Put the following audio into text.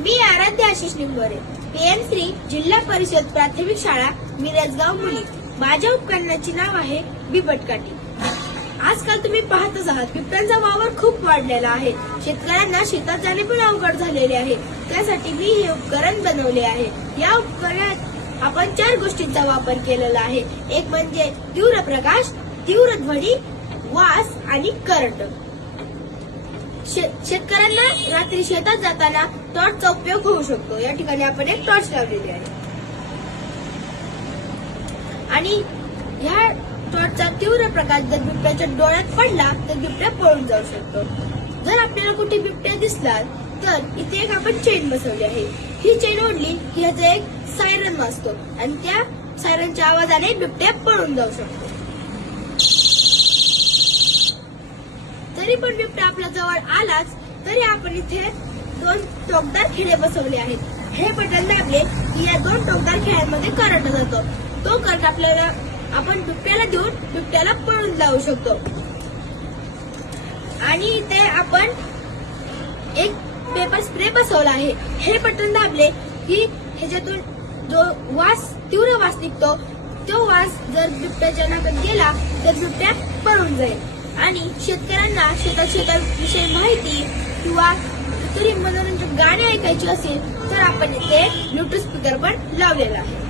मी आराध्य आशिष निंबोरे, पीएम श्री जिल्हा परिषद प्राथमिक शाळा मिरजगाव मुली. माझ्या उपकरणाचे नाव आहे बिबटकाठी. आजकाल तुम्ही पाहतच आहात बिबट्यांचा वावर खूप वाढलेला आहे. शेतकऱ्यांना शेतात जाणे पण अवघड झालेले आहे. त्यासाठी मी हे उपकरण बनवले आहे. या उपकरणात आपण 4 गोष्टींचा वापर केलेला आहे. एक म्हणजे तीव्र प्रकाश, तीव्र ध्वनी, वास आणि करंट. शेतकऱ्यांना रात्री शेतात जाताना टॉर्चचा उपयोग होऊ शकतो. या ठिकाणी आपण एक टॉर्च लावलेली आहे आणि ह्या टॉर्चचा तीव्र प्रकाश जर बिबट्याच्या डोळ्यात पडला तर बिबट्या पळून जाऊ शकतो. जर आपल्याला कुठे बिबट्या दिसला तर इथे एक आपण चेन बसवली आहे. ही चेन ओढली की ह्याचा एक सायरन वाजतो आणि त्या सायरनच्या आवाजाने बिबट्या पळून जाऊ शकतो. जरी पण बिबट्या आपल्या जवळ आलाच तरी आपण इथे 2 टोकदार खिळे बसवले आहेत. हे बटन दाबले की या 2 टोकदार खिळ्यांमध्ये करंट जातो. तो करंट आपल्याला आपण बिबट्याला देऊन बिबट्याला पळून जाऊ शकतो. आणि इथे आपण एक पेपर स्प्रे बसवला आहे. हे बटन दाबले की ह्याच्यातून जो तीव्र वास निघतो तो वास जर बिबट्याच्या नाकात गेला तर बिबट्या पळून जाईल. आणि शेतकऱ्यांना शेताविषयी माहिती किंवा तरी मनोरंजक गाणी ऐकायची असेल तर आपण इथे ब्लूटूथ स्पीकर पण लावलेला आहे.